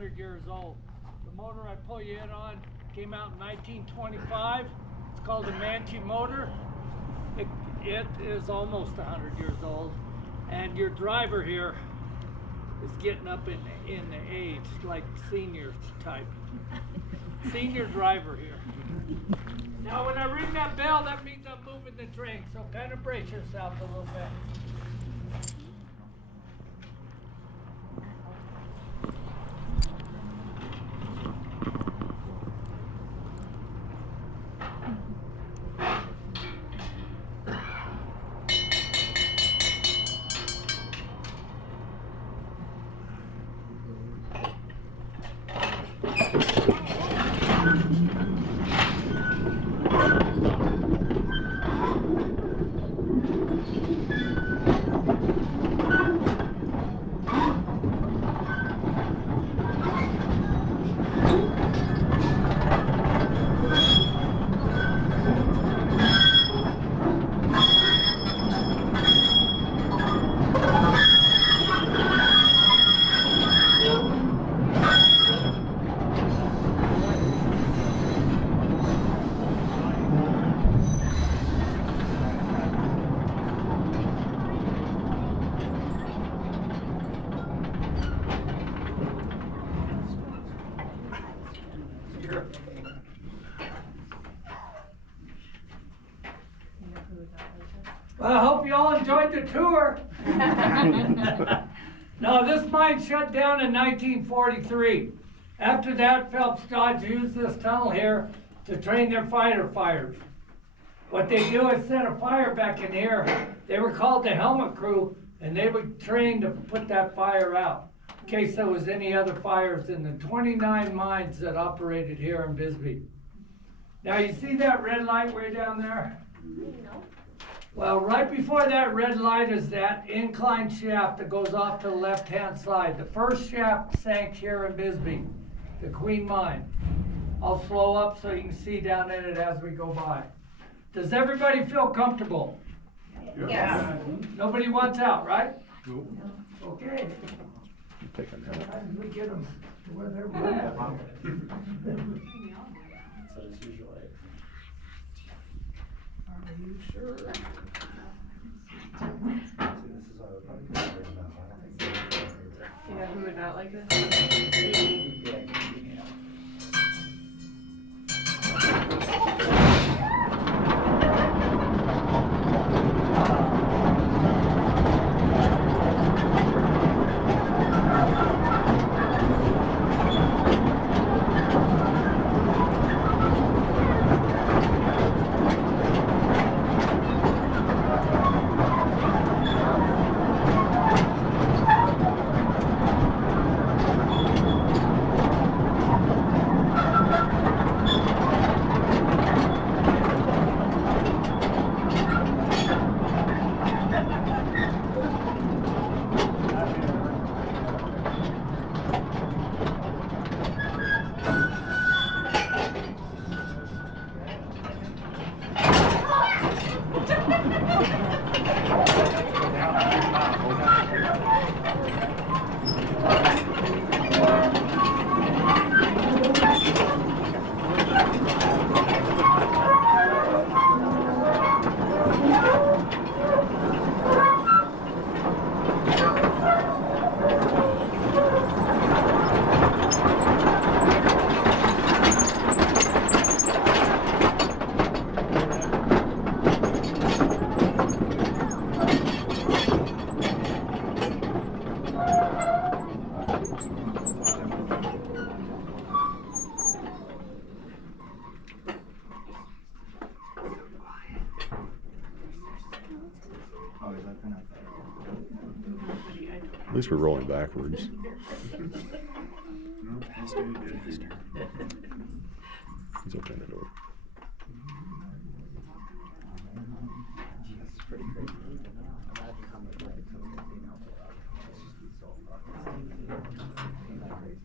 100 years old. The motor I pull you in on came out in 1925. It's called a Manchi motor. It is almost 100 years old. And your driver here is getting up in the age, like senior type. Senior driver here. Now when I ring that bell, that means I'm moving the train, so kind of brace yourself a little bit. Well, I hope you all enjoyed the tour. No, this mine shut down in 1943. After that, Phelps Dodge used this tunnel here to train their fighter fighters. What they do is set a fire back in here. They were called the helmet crew, and they would train to put that fire out in case there was any other fires in the 29 mines that operated here in Bisbee. Now you see that red light way down there? No. Well, right before that red light is that incline shaft that goes off to the left-hand side. The first shaft sank here in Bisbee, the Queen Mine. I'll slow up so you can see down in it as we go by. Does everybody feel comfortable? Yes. Nobody wants out, right? Nope. Okay. Sometimes we get them to where they're at. So it's usually. Are you sure? See, this is what I would probably consider about that. Yeah, who would not like this? Yeah. At least we're rolling backwards. No, I'll stay dead. He's opening the door. That's pretty crazy. Imagine how much money comes from being out there. It's just so fucking ain't that crazy?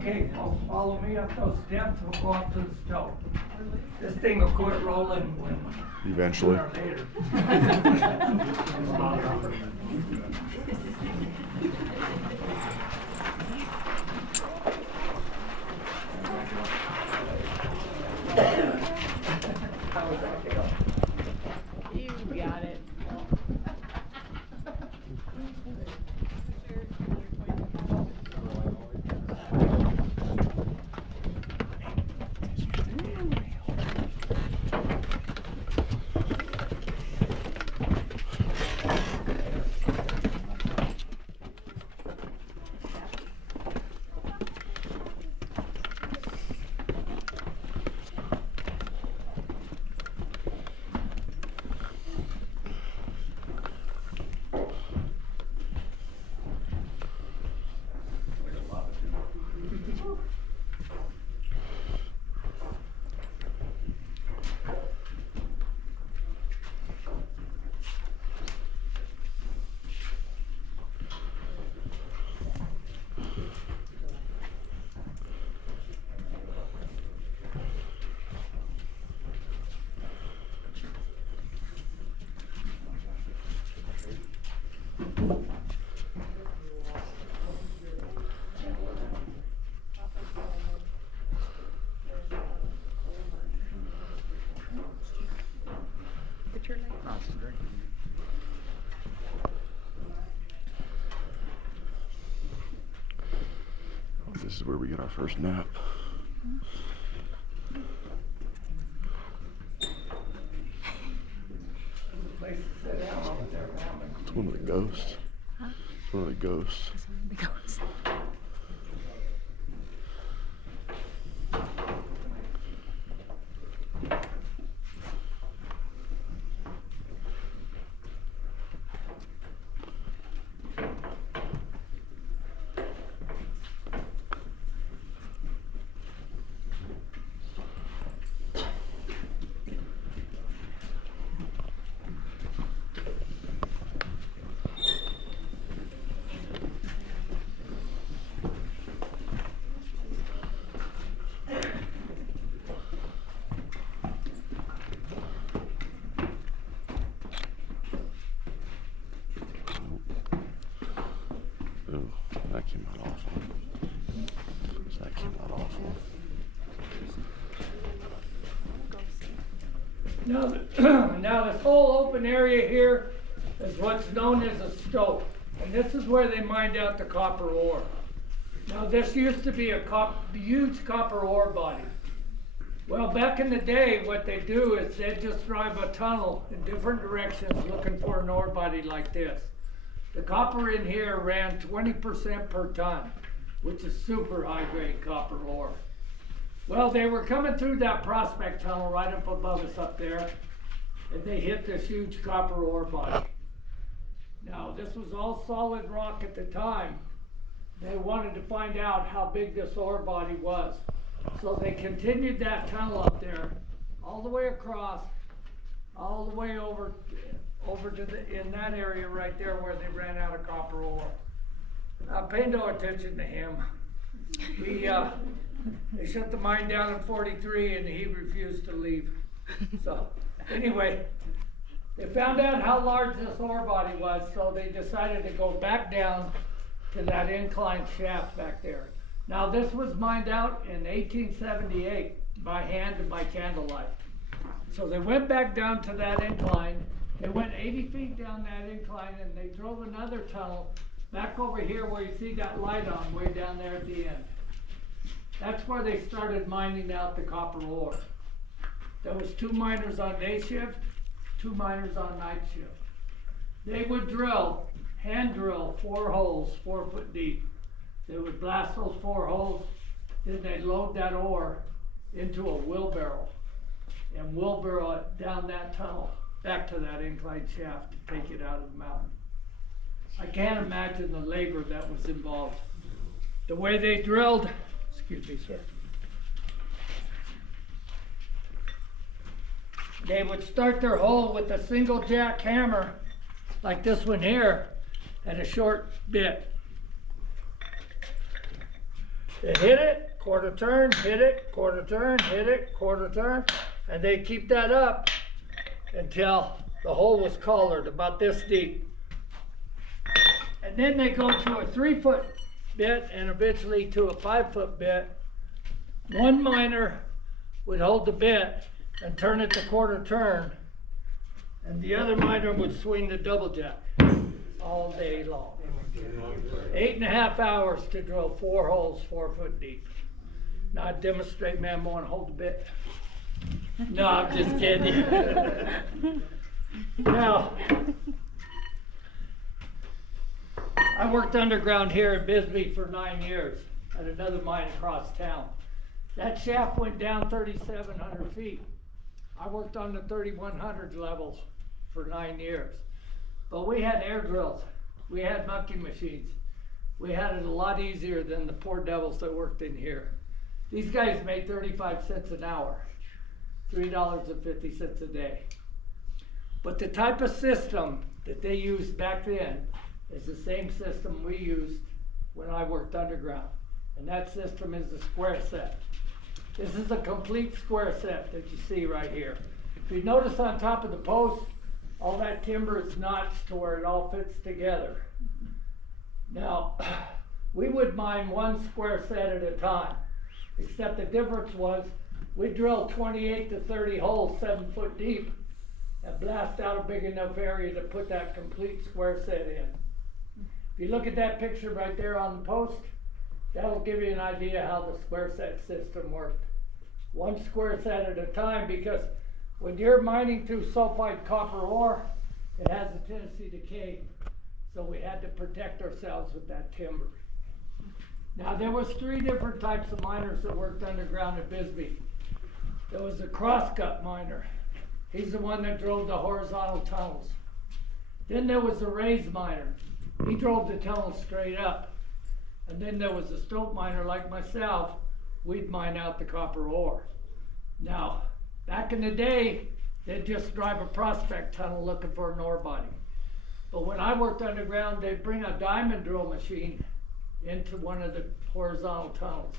Okay, follow me up those steps, we'll go up to the stove. This thing will quit rolling when, Eventually. sooner or later. How was that go? You got it. This is where we get our first nap. Place to sit down over there, man. It's one of the ghosts. It's one of the ghosts. Oh, that came out awful. That came out awful. Now this whole open area here is what's known as a stope. And this is where they mined out the copper ore. Now this used to be a huge copper ore body. Well, back in the day, what they do is they just drive a tunnel in different directions looking for an ore body like this. The copper in here ran 20% per ton, which is super high grade copper ore. Well, they were coming through that prospect tunnel right up above us up there, and they hit this huge copper ore body. Now, this was all solid rock at the time. They wanted to find out how big this ore body was. So they continued that tunnel up there, all the way across, all the way over to in that area right there where they ran out of copper ore. Now, pay no attention to him. They shut the mine down in '43 and he refused to leave. So, anyway, they found out how large this ore body was, so they decided to go back down to that inclined shaft back there. Now, this was mined out in 1878 by hand and by candlelight. So they went back down to that incline. They went 80 feet down that incline and they drove another tunnel back over here where you see that light on way down there at the end. That's where they started mining out the copper ore. There was 2 miners on day shift, 2 miners on night shift. They would drill, hand drill 4 holes, 4 foot deep. They would blast those 4 holes, then they'd load that ore into a wheelbarrow and wheelbarrow it down that tunnel back to that inclined shaft to take it out of the mountain. I can't imagine the labor that was involved. The way they drilled, excuse me, sir. They would start their hole with a single jack hammer, like this one here, and a short bit. They hit it, quarter turn, hit it, quarter turn, hit it, quarter turn, and they keep that up until the hole was collared about this deep. And then they go to a 3-foot bit and eventually to a 5-foot bit. One miner would hold the bit and turn it to quarter turn, and the other miner would swing the double jack all day long. 8.5 hours to drill 4 holes 4 foot deep. Now I demonstrate, man, I'm going to hold the bit. No, I'm just kidding. Now, I worked underground here in Bisbee for 9 years at another mine across town. That shaft went down 3,700 feet. I worked on the 3,100 levels for 9 years. But we had air drills. We had mucking machines. We had it a lot easier than the poor devils that worked in here. These guys made 35 cents an hour, $3.50 a day. But the type of system that they used back then is the same system we used when I worked underground. And that system is the square set. This is a complete square set that you see right here. If you notice on top of the post, all that timber is notched to where it all fits together. Now, we would mine 1 square set at a time, except the difference was we drilled 28 to 30 holes 7 foot deep and blast out a big enough area to put that complete square set in. If you look at that picture right there on the post, that'll give you an idea how the square set system worked. 1 square set at a time, because when you're mining through sulfide copper ore, it has a tendency to cave. So we had to protect ourselves with that timber. Now there was 3 different types of miners that worked underground at Bisbee. There was a crosscut miner. He's the one that drove the horizontal tunnels. Then there was a raise miner. He drove the tunnel straight up. And then there was a stope miner like myself. We'd mine out the copper ore. Now, back in the day, they'd just drive a prospect tunnel looking for an ore body. But when I worked underground, they'd bring a diamond drill machine into one of the horizontal tunnels.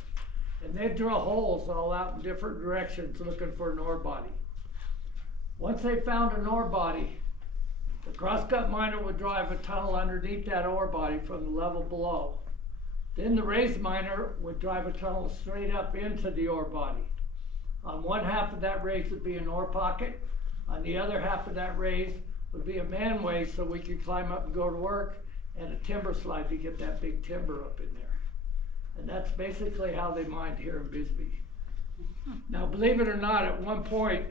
And they'd drill holes all out in different directions looking for an ore body. Once they found an ore body, the crosscut miner would drive a tunnel underneath that ore body from the level below. Then the raise miner would drive a tunnel straight up into the ore body. On one half of that raise would be an ore pocket. On the other half of that raise would be a manway so we could climb up and go to work, and a timber slide to get that big timber up in there. And that's basically how they mined here in Bisbee. Now, believe it or not, at one point,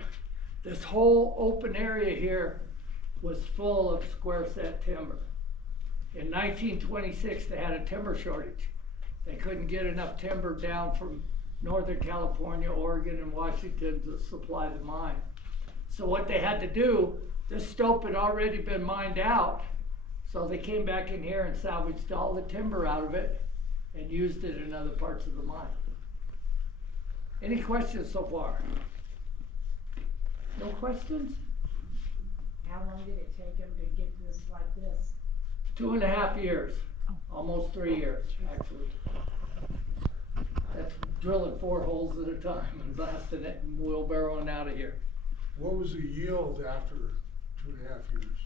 this whole open area here was full of square set timber. In 1926, they had a timber shortage. They couldn't get enough timber down from Northern California, Oregon, and Washington to supply the mine. So what they had to do, this stope had already been mined out, so they came back in here and salvaged all the timber out of it and used it in other parts of the mine. Any questions so far? No questions? How long did it take them to get this like this? 2.5 years, almost 3 years, actually. That's drilling 4 holes at a time and blasting it and wheelbarrowing out of here. What was the yield after 2.5 years?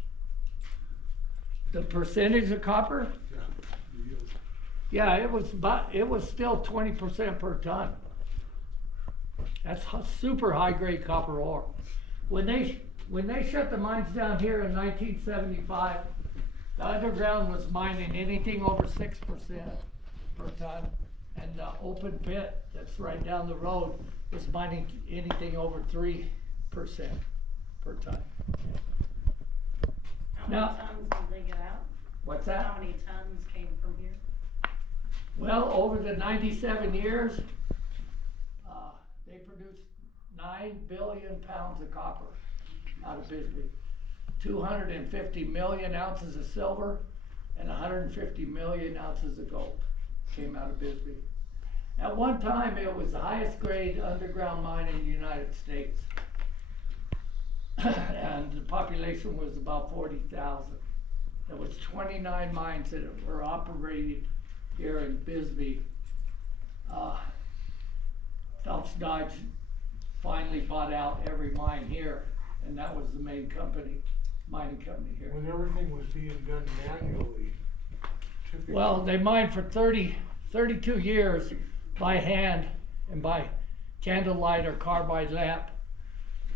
The percentage of copper? Yeah, the yield. Yeah, it was still 20% per ton. That's super high grade copper ore. When they shut the mines down here in 1975, the underground was mining anything over 6% per ton, and the open pit that's right down the road was mining anything over 3% per ton. How Now- many tons did they get out? What's that? How many tons came from here? Well, over the 97 years, they produced 9 billion pounds of copper out of Bisbee, 250 million ounces of silver, and 150 million ounces of gold came out of Bisbee. At one time, it was the highest grade underground mine in the United States. And the population was about 40,000. There was 29 mines that were operated here in Bisbee. Phelps Dodge finally bought out every mine here, and that was the main company, mining company here. When everything was being done manually, typically. Well, they mined for 32 years by hand and by candlelight or carbide lamp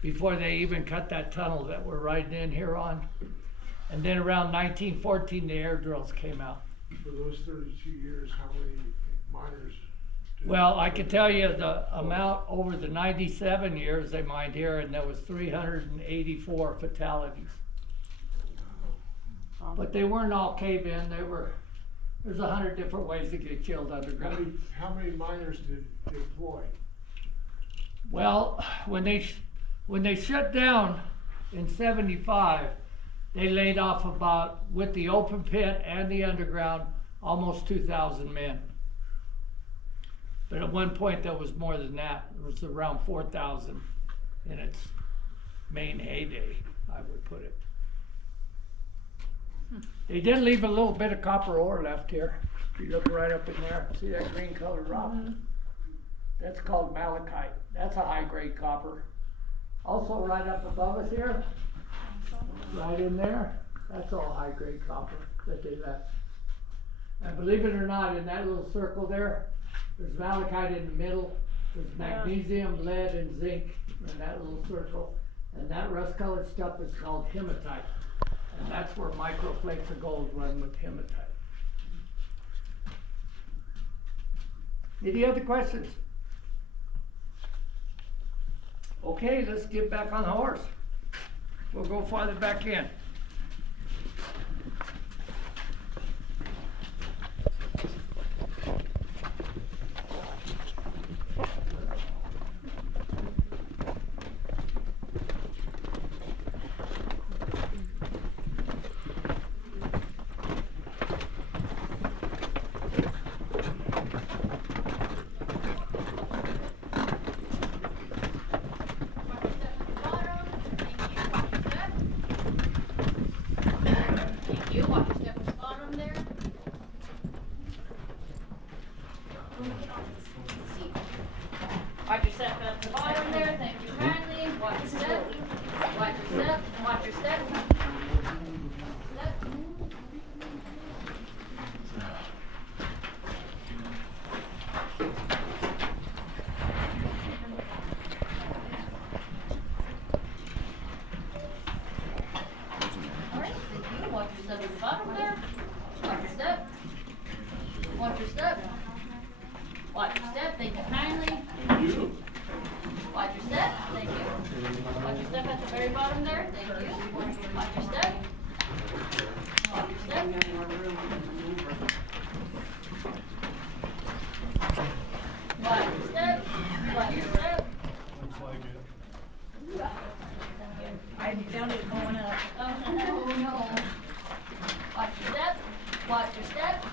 before they even cut that tunnel that we're riding in here on. And then around 1914, the air drills came out. For those 32 years, how many miners? Well, I can tell you the amount over the 97 years they mined here, and there was 384 fatalities. But they weren't all cave-in. There's 100 different ways to get killed underground. How many miners did deploy? Well, when they shut down in 75, they laid off about, with the open pit and the underground, almost 2,000 men. But at one point there was more than that. It was around 4,000 in its main heyday, I would put it. They did leave a little bit of copper ore left here. If you look right up in there, see that green colored rock? That's called malachite. That's a high grade copper. Also right up above us here, right in there, that's all high grade copper that they left. And believe it or not, in that little circle there, there's malachite in the middle, there's magnesium, lead, and zinc in that little circle. And that rust colored stuff is called hematite. And that's where microflakes of gold run with hematite. Any other questions? Okay, let's get back on the horse. We'll go farther back in. Watch your step at the bottom there, thank you kindly. Watch your step, watch your step, and watch your step. Step. All right, thank you. Watch your step at the bottom there. Watch your step. Watch your step. Watch your step, thank you kindly. Watch your step, thank you. Watch your step at the very bottom there, thank you. Watch your step. Watch your step. Watch your step. Watch your step. I found it going up. Oh no. Watch your step. Watch your step.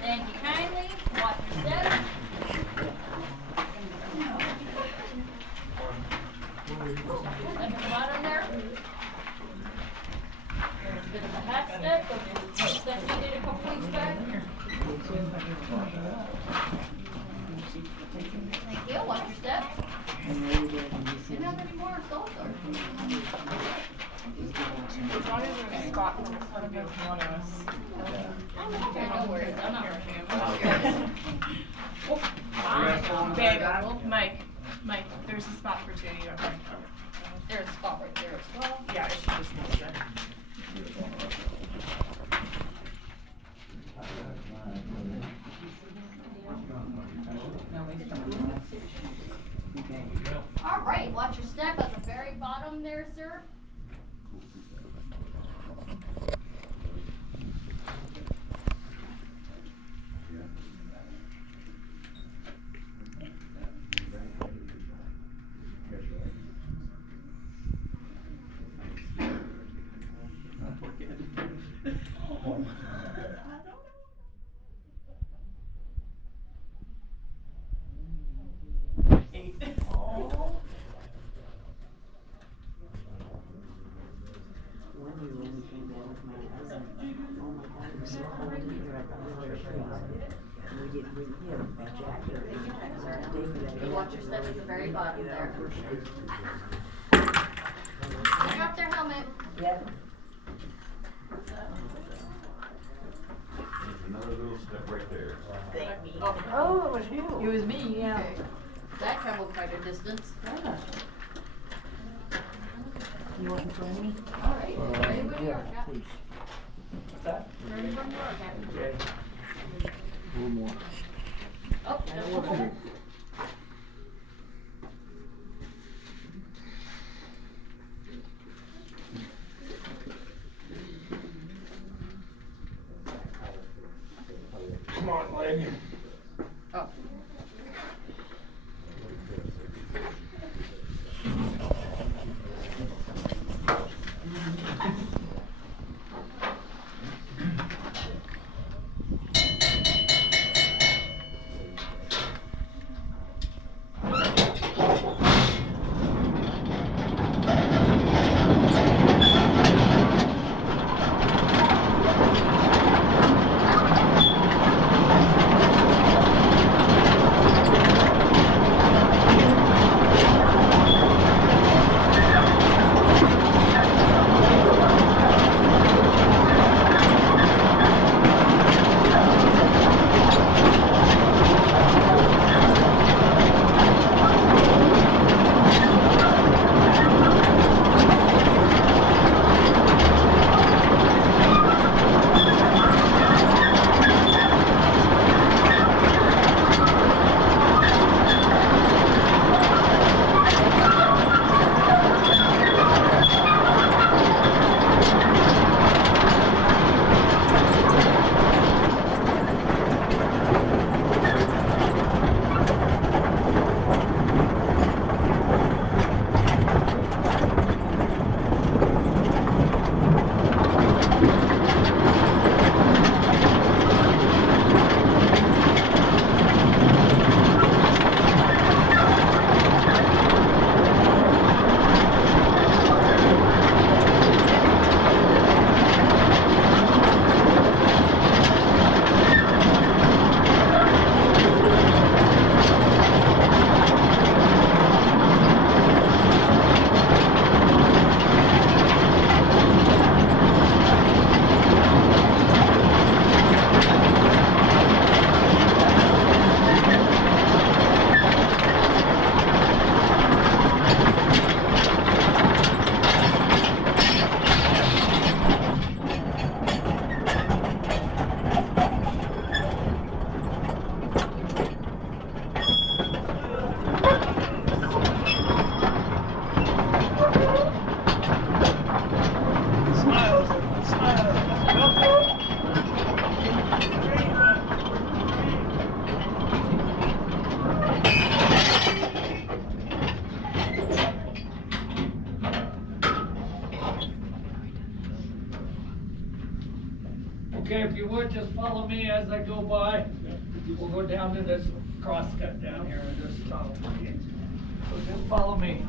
Thank you kindly. Watch your step. Step at the bottom there. There's a bit of a half step, or just step you did a couple weeks back. Thank you. Watch your step. Didn't have any more salt or? As long as there's a spot for one of us. Okay, no worries. I'm not Babe, Mike, there's a spot for Jenny over there. There's a spot right there as well. Yeah, she just needs it. All right, watch your step at the very bottom there, sir. Watch your step at the very bottom there. They drop their helmet. Yep. Another little step right there. Oh, it was you. It was me, yeah. Okay. That traveled quite a distance. You want to join me? All right. Ready when you are, Captain. What's that? Ready when you are, Captain. Okay. A little more. Oh, just one more. Come on, leg. Oh. Okay, if you would, just follow me as I go by. We'll go down to this cross cut down here in this tunnel. So just follow me.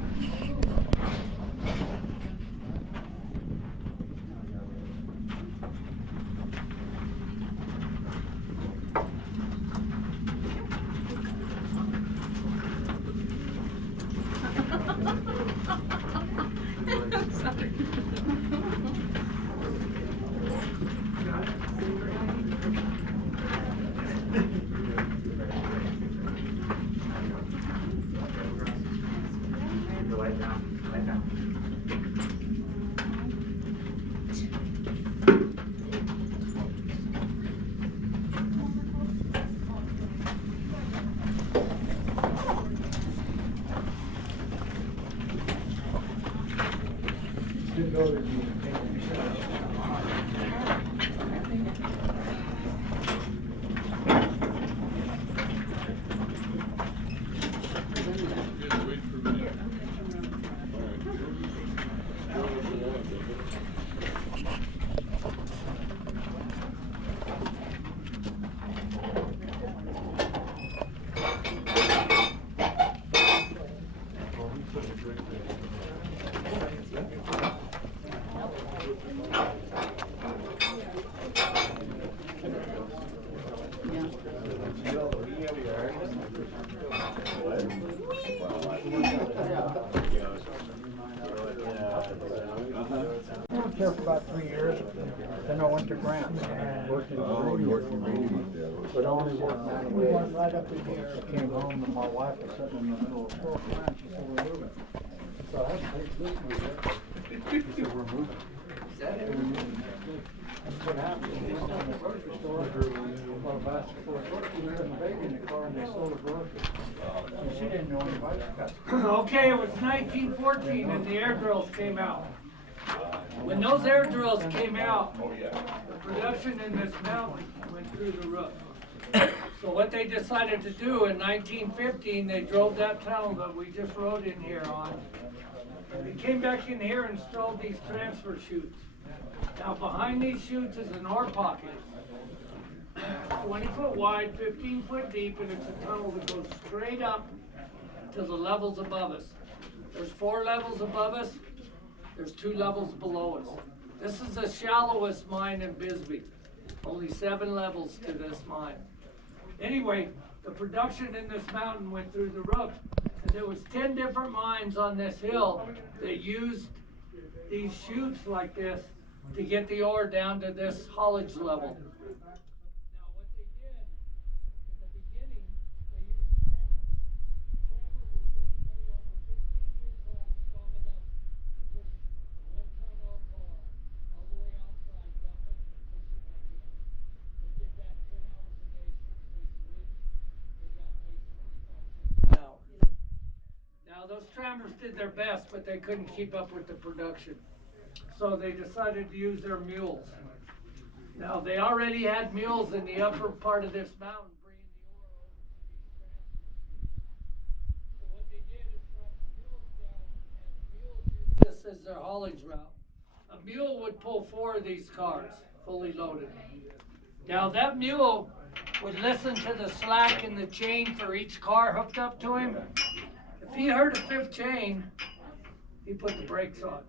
Light down, light down. Didn't know that you would take your shot. I worked there for about 3 years, then I went to Grant, worked in the but only worked 9 days. Right up in here. I came home and my wife was sitting in the middle of the floor crying, she said, we're moving. So I had to take this move. She said, we're moving. That's what happened. They went to the grocery store, bought a basket full of groceries and a baby in the car, and they sold the groceries. And she didn't know anybody. Okay, it was 1914 and the air drills came out. When those air drills came out, the production in this mountain went through the roof. So what they decided to do in 1915, they drove that tunnel that we just rode in here on. They came back in here and installed these transfer chutes. Now behind these chutes is an ore pocket. 20 foot wide, 15 foot deep, and it's a tunnel that goes straight up to the levels above us. There's 4 levels above us. There's 2 levels below us. This is the shallowest mine in Bisbee. Only 7 levels to this mine. Anyway, the production in this mountain went through the roof. And there was 10 different mines on this hill that used these chutes like this to get the ore down to this haulage level. Now what they did, in the beginning, they used trammers. The trammer was anybody over 15 years old, strong enough to push a 1-ton ore car all the way outside, dump it, and push it back in. They did that 10 hours a day, 6 days a week. They got paid 25 cents an hour. Now those trammers did their best, but they couldn't keep up with the production. So they decided to use their mules. Now they already had mules in the upper part of this mountain bringing the ore over to these transfers. So what they did is brought the mules down, and the mules used this as their haulage route. A mule would pull 4 of these cars, fully loaded. Now that mule would listen to the slack in the chain for each car hooked up to him. If he heard a 5th chain, he put the brakes on.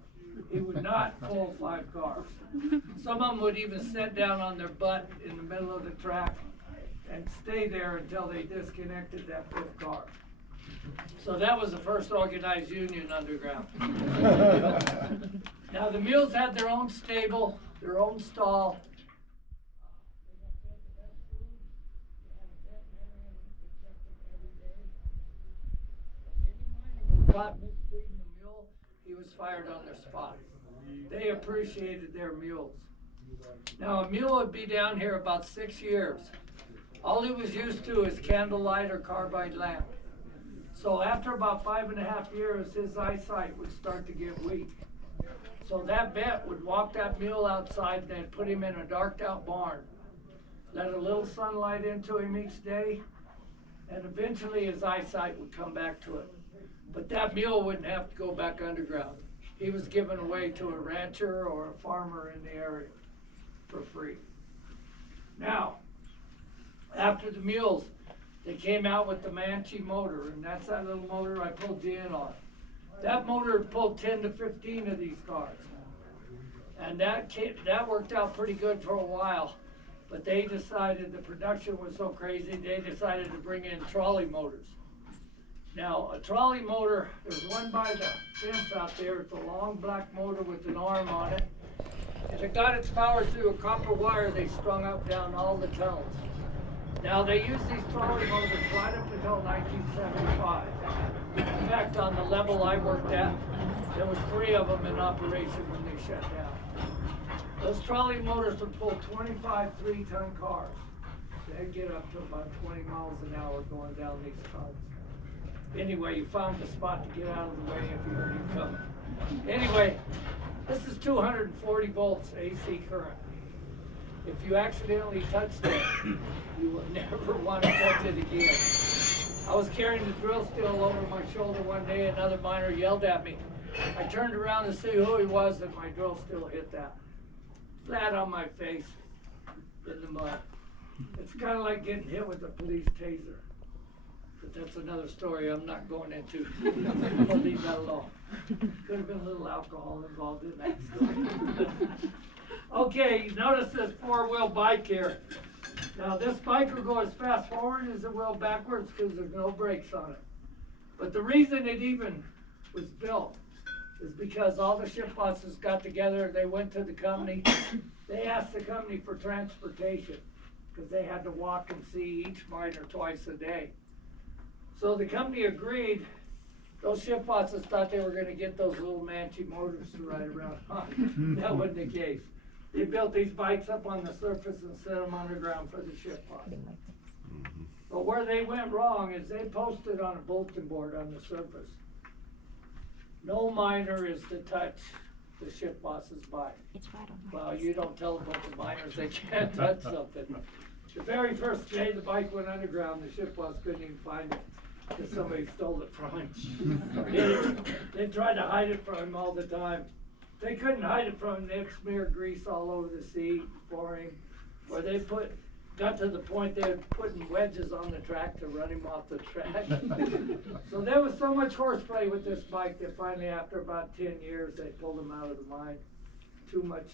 He would not pull 5 cars. Some of them would even sit down on their butt in the middle of the track and stay there until they disconnected that 5th car. So that was the first organized union underground. Now the mules had their own stable, their own stall. Caught mistreating the mule, he was fired on their spot. They appreciated their mules. Now a mule would be down here about 6 years. All he was used to is candlelight or carbide lamp. So after about 5.5 years, his eyesight would start to get weak. So that vet would walk that mule outside and they'd put him in a darked out barn. Let a little sunlight into him each day, and eventually his eyesight would come back to it. But that mule wouldn't have to go back underground. He was given away to a rancher or a farmer in the area for free. Now, after the mules, they came out with the Manchi motor, and that's that little motor I pulled you in on. That motor pulled 10 to 15 of these cars. And that worked out pretty good for a while. But they decided the production was so crazy, they decided to bring in trolley motors. Now, a trolley motor, there's one by the fence out there. It's a long black motor with an arm on it. And it got its power through a copper wire they strung up down all the tunnels. Now, they used these trolley motors right up until 1975. In fact, on the level I worked at, there was 3 of them in operation when they shut down. Those trolley motors would pull 25 3-ton cars. They'd get up to about 20 miles an hour going down these tunnels. Anyway, you found the spot to get out of the way if you heard him coming. Anyway, this is 240 volts AC current. If you accidentally touched it, you will never want to touch it again. I was carrying the drill steel over my shoulder one day, another miner yelled at me. I turned around to see who he was, and my drill steel hit that. Flat on my face in the mud. It's kind of like getting hit with a police taser. But that's another story I'm not going into. I'll leave that alone. Could have been a little alcohol involved in that story. Okay, notice this 4-wheel bike here. Now, this bike will go as fast forward as it will backwards because there's no brakes on it. But the reason it even was built is because all the ship bosses got together, they went to the company, they asked the company for transportation because they had to walk and see each miner twice a day. So the company agreed. Those ship bosses thought they were gonna get those little Manchi motors to ride around on. That wasn't the case. They built these bikes up on the surface and set them underground for the ship boss. But where they went wrong is they posted on a bulletin board on the surface, no miner is to touch the ship boss's bike. Well, you don't tell a bunch of miners they can't touch something. The very first day the bike went underground, the ship boss couldn't even find it because somebody stole it from him. They tried to hide it from him all the time. They couldn't hide it from him. They'd smear grease all over the seat for him, where they got to the point they were putting wedges on the track to run him off the track. So there was so much horseplay with this bike that finally, after about 10 years, they pulled him out of the mine. Too much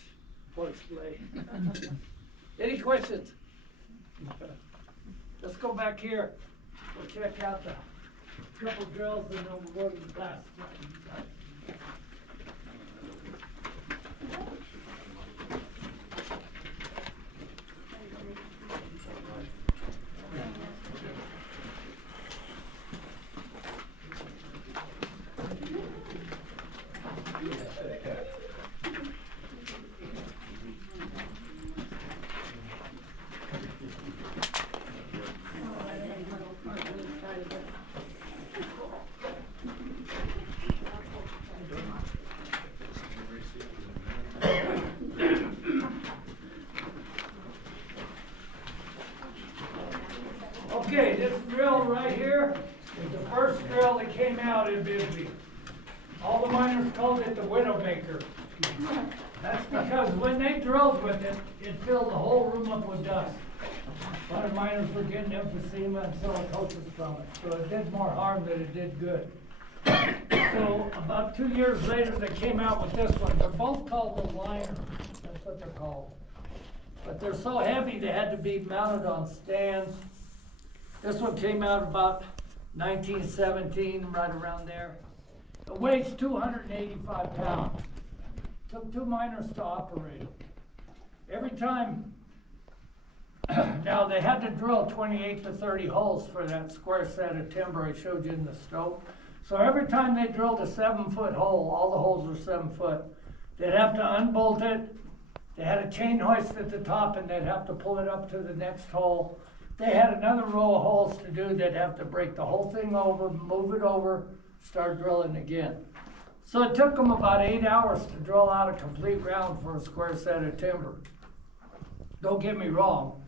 horseplay. Any questions? Let's go back here. We'll check out the couple drills and then we'll go to the class. Okay, this drill right here is the first drill that came out in Bisbee. All the miners called it the Widowmaker. That's because when they drilled with it, it filled the whole room up with dust. A lot of miners were getting emphysema and silicosis from it, so it did more harm than it did good. So about 2 years later, they came out with this one. They're both called the Liner. That's what they're called. But they're so heavy, they had to be mounted on stands. This one came out about 1917, right around there. It weighs 285 pounds. Took 2 miners to operate it. Every time, now they had to drill 28 to 30 holes for that square set of timber I showed you in the stope. So every time they drilled a 7-foot hole, all the holes were 7 foot, they'd have to unbolt it. They had a chain hoist at the top and they'd have to pull it up to the next hole. They had another row of holes to do. They'd have to break the whole thing over, move it over, start drilling again. So it took them about 8 hours to drill out a complete round for a square set of timber. Don't get me wrong,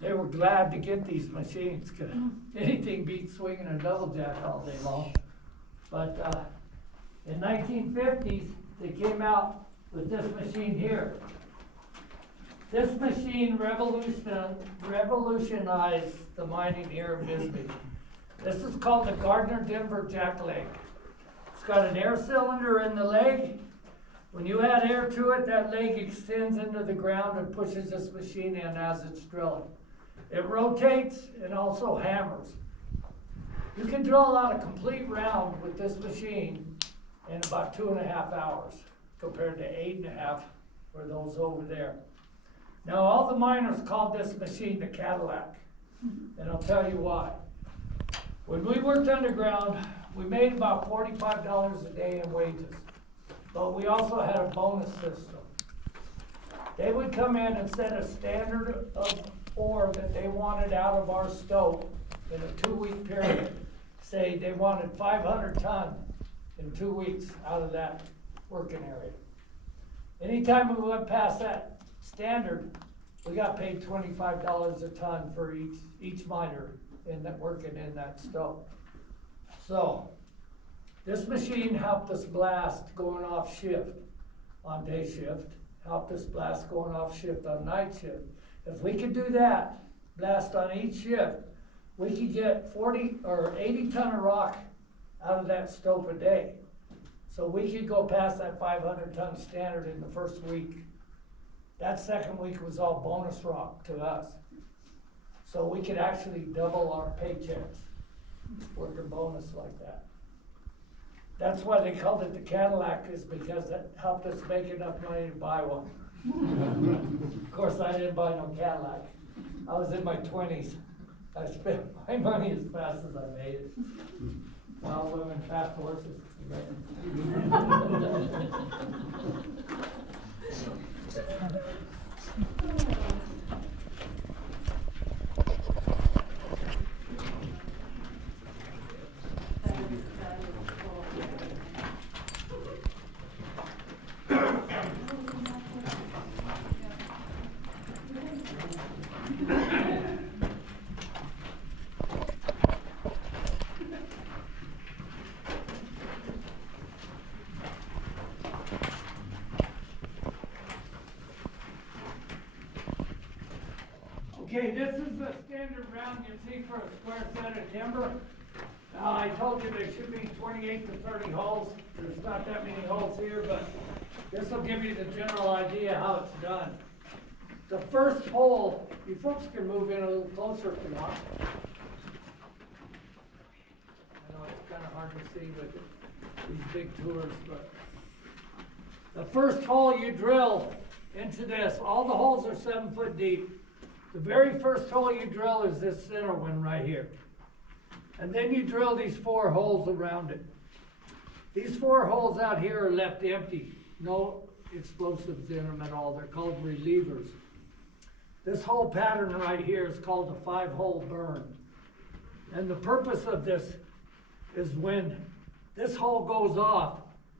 they were glad to get these machines because anything beats swinging a double jack all day long. But in 1950s, they came out with this machine here. This machine revolutionized the mining here in Bisbee. This is called the Gardner-Denver jackleg. It's got an air cylinder in the leg. When you add air to it, that leg extends into the ground and pushes this machine in as it's drilling. It rotates and also hammers. You can drill out a complete round with this machine in about 2.5 hours compared to 8.5 for those over there. Now, all the miners called this machine the Cadillac, and I'll tell you why. When we worked underground, we made about $45 a day in wages, but we also had a bonus system. They would come in and set a standard of ore that they wanted out of our stope in a 2-week period. Say they wanted 500 ton in 2 weeks out of that working area. Anytime we went past that standard, we got paid $25 a ton for each miner in that working in that stope. So this machine helped us blast going off shift on day shift, helped us blast going off shift on night shift. If we could do that, blast on each shift, we could get 40 or 80 ton of rock out of that stope a day. So we could go past that 500 ton standard in the first week. That second week was all bonus rock to us. So we could actually double our paychecks, work a bonus like that. That's why they called it the Cadillac, is because it helped us make enough money to buy one. Of course, I didn't buy no Cadillac. I was in my 20s. I spent my money as fast as I made it. Well, women, fast horses. Okay, this is the standard round you see for a square set of timber. Now, I told you there should be 28 to 30 holes. There's not that many holes here, but this will give you the general idea how it's done. The first hole, you folks can move in a little closer if you want. I know it's kind of hard to see with these big tours, but the first hole you drill into this, all the holes are 7 foot deep. The very first hole you drill is this center one right here. And then you drill these 4 holes around it. These 4 holes out here are left empty. No explosives in them at all. They're called relievers. This whole pattern right here is called a 5-hole burn. And the purpose of this is when this hole goes off,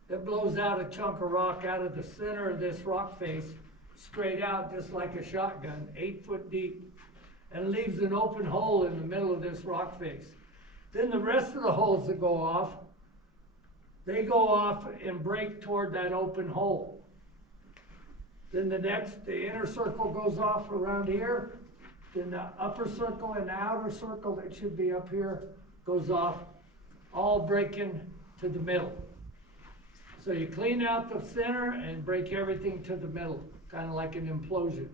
it blows out a chunk of rock out of the center of this rock face, straight out just like a shotgun, 8 foot deep, and leaves an open hole in the middle of this rock face. Then the rest of the holes that go off, they go off and break toward that open hole. Then the inner circle goes off around here. Then the upper circle and the outer circle that should be up here goes off, all breaking to the middle. So you clean out the center and break everything to the middle, kind of like an implosion.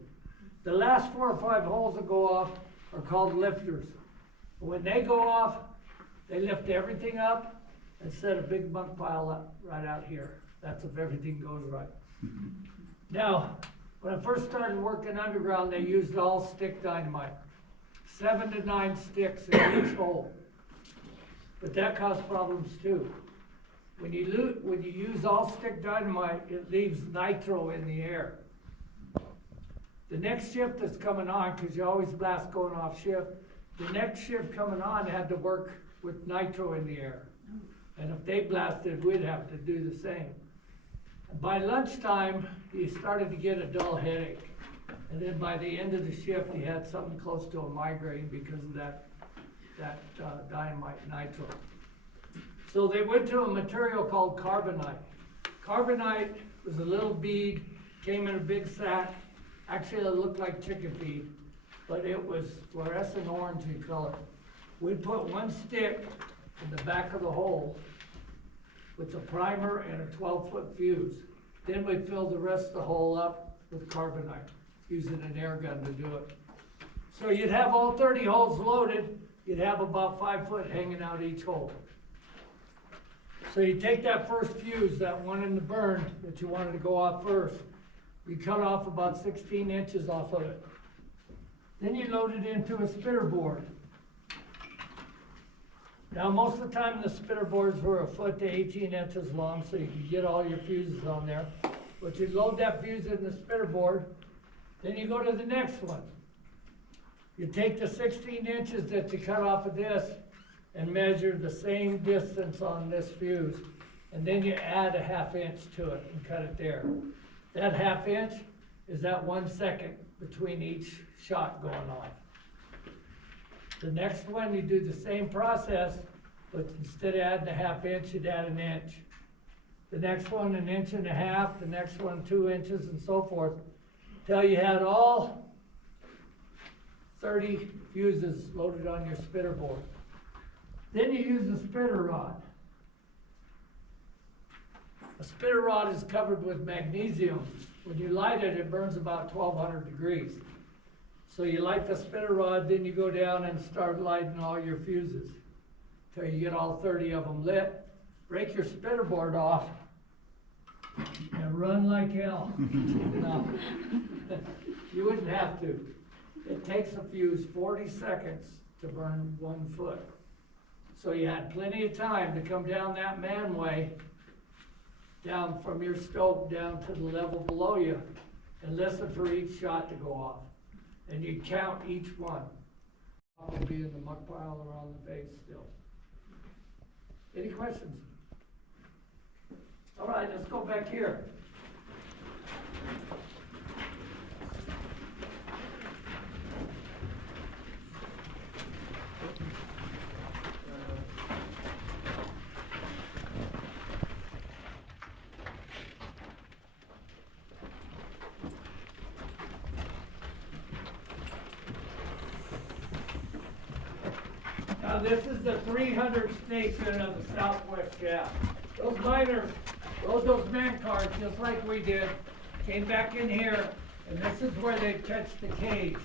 The last 4 or 5 holes that go off are called lifters. When they go off, they lift everything up and set a big bunk pile up right out here. That's if everything goes right. Now, when I first started working underground, they used all stick dynamite. 7 to 9 sticks in each hole. But that caused problems too. When you use all stick dynamite, it leaves nitro in the air. The next shift that's coming on, because you always blast going off shift, the next shift coming on had to work with nitro in the air. And if they blasted, we'd have to do the same. And by lunchtime, he started to get a dull headache. And then by the end of the shift, he had something close to a migraine because of that dynamite nitro. So they went to a material called carbonite. Carbonite was a little bead, came in a big sack. Actually, it looked like chicken feed, but it was fluorescent orange in color. We'd put 1 stick in the back of the hole with a primer and a 12-foot fuse. Then we'd fill the rest of the hole up with carbonite, using an air gun to do it. So you'd have all 30 holes loaded, you'd have about 5 foot hanging out each hole. So you take that first fuse, that one in the burn that you wanted to go off first, you cut off about 16 inches off of it. Then you load it into a spitter board. Now, most of the time, the spitter boards were 1 foot to 18 inches long, so you could get all your fuses on there. But you load that fuse in the spitter board, then you go to the next one. You take the 16 inches that you cut off of this and measure the same distance on this fuse, and then you add a 1/2 inch to it and cut it there. That 1/2 inch is that 1 second between each shot going off. The next one, you do the same process, but instead of adding a 1/2 inch, you'd add 1 inch. The next one, 1.5 inches, the next one, 2 inches, and so forth, till you had all 30 fuses loaded on your spitter board. Then you use a spitter rod. A spitter rod is covered with magnesium. When you light it, it burns about 1200 degrees. So you light the spinner rod, then you go down and start lighting all your fuses till you get all 30 of them lit. Break your spinner board off and run like hell. No, you wouldn't have to. It takes a fuse 40 seconds to burn 1 foot. So you had plenty of time to come down that manway, down from your stove down to the level below you, and listen for each shot to go off. And you'd count each one. I'll be in the muck pile or on the face still. Any questions? All right, let's go back here. Now this is the 300 station of the Southwest Shaft. Those miners rode those man cars just like we did, came back in here, and this is where they catch the cage.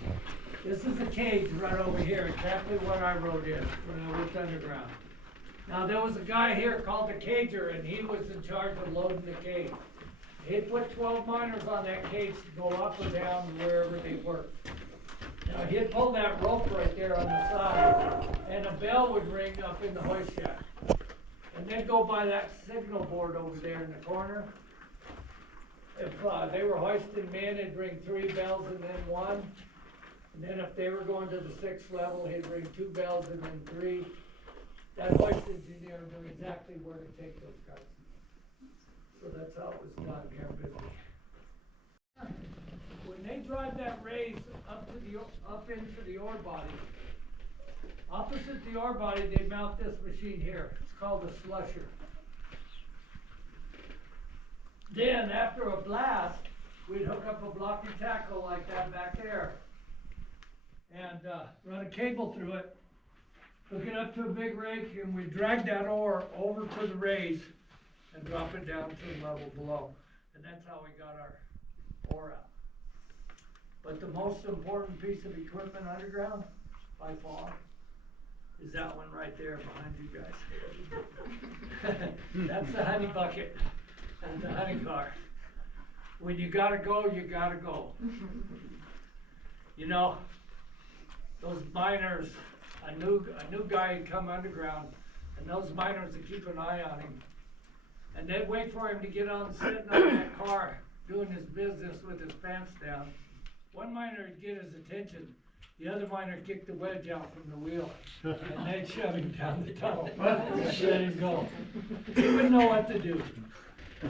This is the cage right over here, exactly what I rode in when I worked underground. Now there was a guy here called the cager, and he was in charge of loading the cage. He'd put 12 miners on that cage to go up or down wherever they worked. Now he'd pull that rope right there on the side, and a bell would ring up in the hoist shaft. And then go by that signal board over there in the corner. If they were hoisting men, he'd ring 3 bells and then 1. And then if they were going to the 6th level, he'd ring 2 bells and then 3. That hoist engineer knew exactly where to take those guys. So that's how it was done here in Bisbee. When they drive that raise up into the ore body, opposite the ore body, they mount this machine here. It's called a slusher. Then, after a blast, we'd hook up a block and tackle like that back there and run a cable through it, hook it up to a big rake, and we drag that ore over to the raise and drop it down to the level below. And that's how we got our ore out. But the most important piece of equipment underground, by far, is that one right there behind you guys. That's the honey bucket and the honey car. When you gotta go, you gotta go. You know, those miners, a new guy had come underground, and those miners would keep an eye on him. And they'd wait for him to get on, sitting on that car, doing his business with his pants down. One miner would get his attention, the other miner kicked the wedge out from the wheel, and they'd shove him down the tunnel and let him go. He wouldn't know what to do.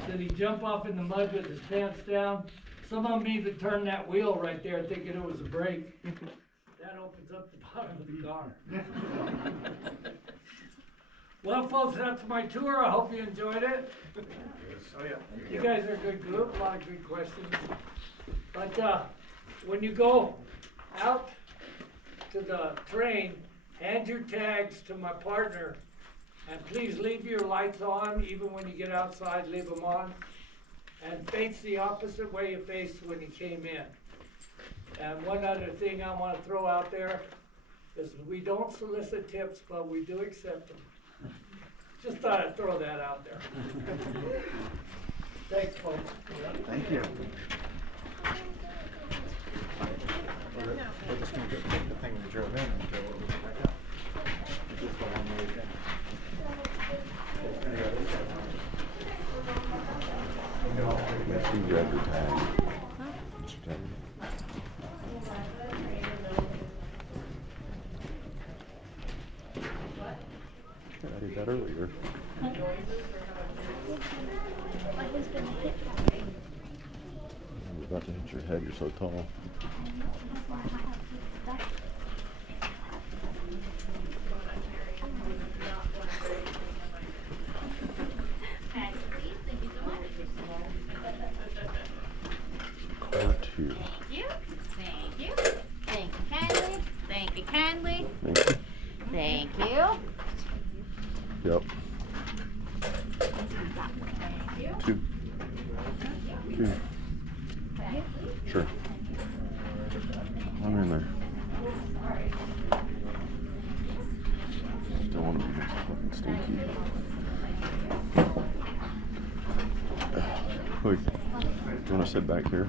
Said he'd jump off in the mud with his pants down. Some of them even turned that wheel right there thinking it was a brake. That opens up the bottom of the car. Well, folks, that's my tour. I hope you enjoyed it. Oh, yeah. You guys are a good group, a lot of good questions. But when you go out to the train, hand your tags to my partner, and please leave your lights on. Even when you get outside, leave them on. And face the opposite way you faced when you came in. And one other thing I want to throw out there is we don't solicit tips, but we do accept them. Just thought I'd throw that out there. Thanks, folks. Thank you. We're just going to take the thing we drove in and go back out. Just the one way again. You grab your tag. What's your tag? I did that earlier. You're about to hit your head, you're so tall. Car 2. Thank you. Thank you. Thank you kindly. Thank you kindly. Thank you. Thank you. Yep. Thank you. 2. 2. Sure. I'm in there. Mom's is fucking stinky. Wait, do you want to sit back here?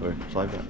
Wait, slide back.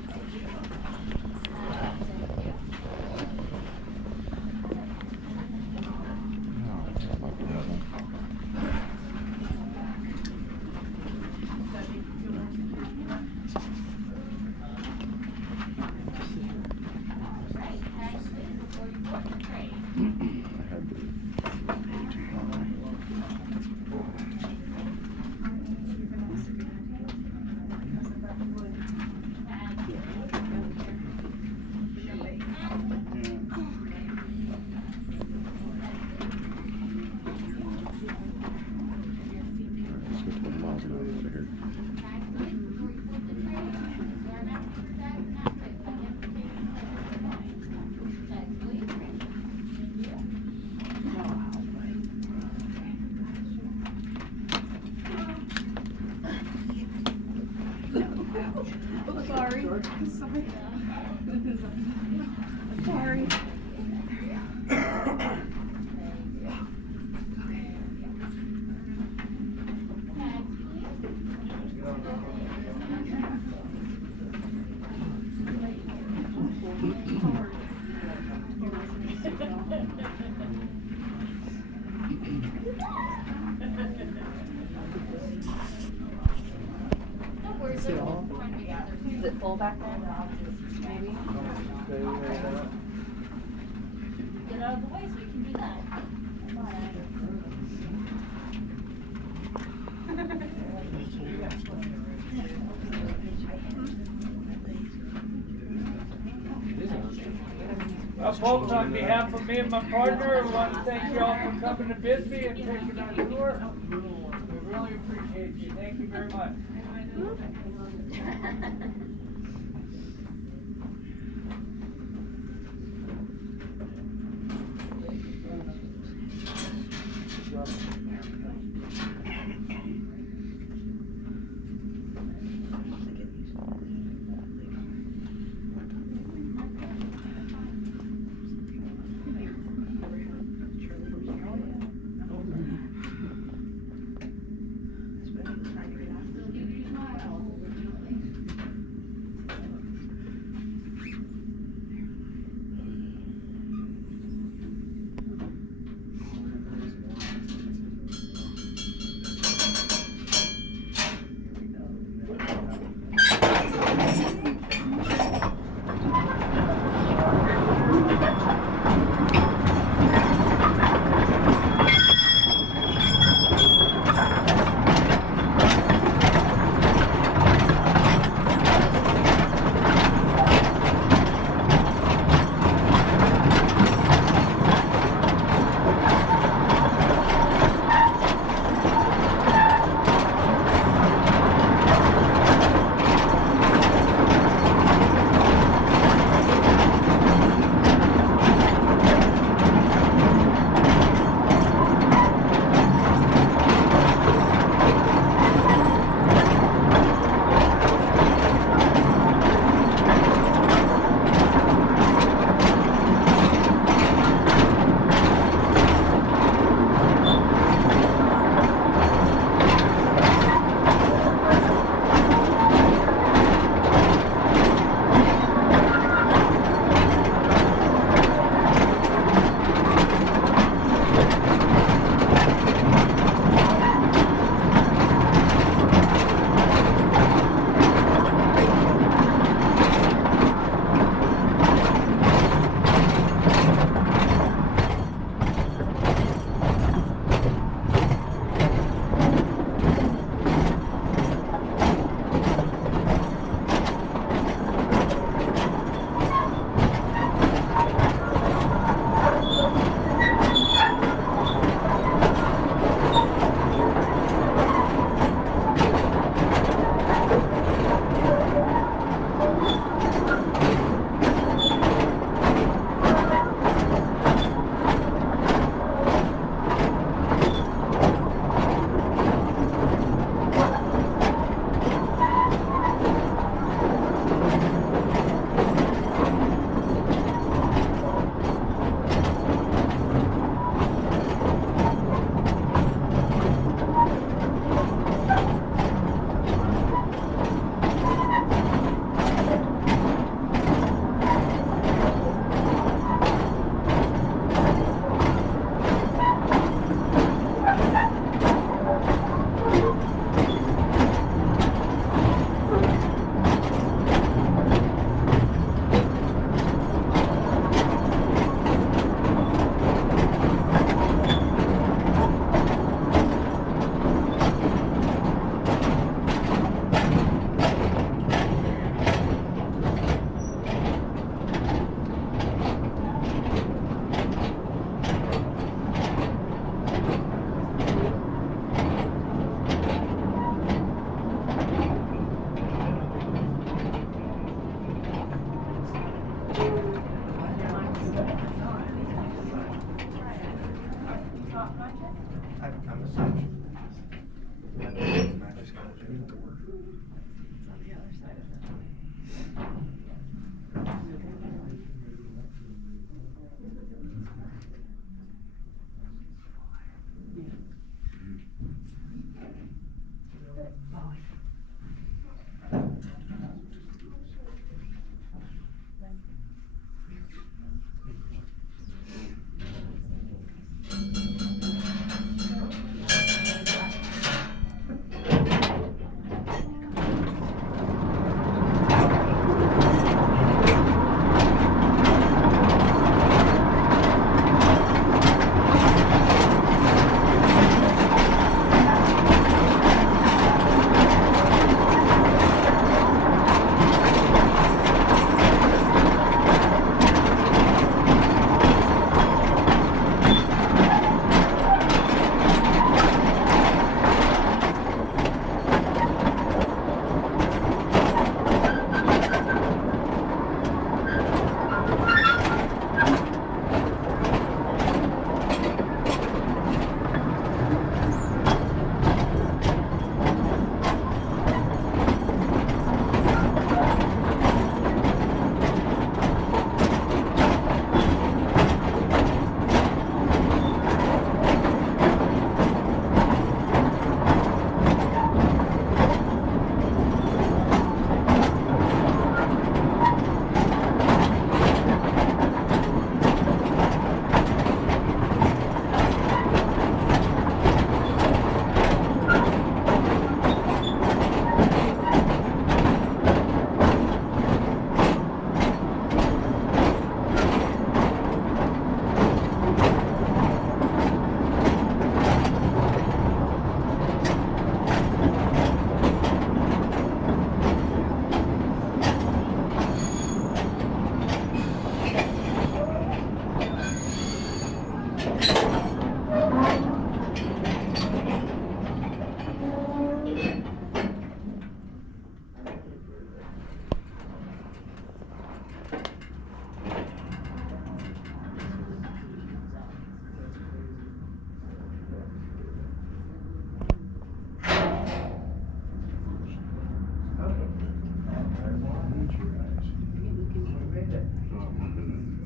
Sorry. Don't worry, so is it full back there? Maybe. Get out of the way so you can do that. Well, folks, on behalf of me and my partner, I want to thank you all for coming to Bisbee and taking our tour. We really appreciate you. Thank you very much. I'm a surgeon.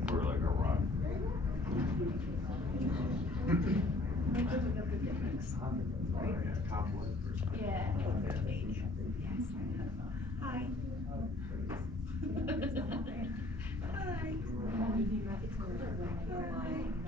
We're like a rock. Yeah. Hi. Hi. Hi.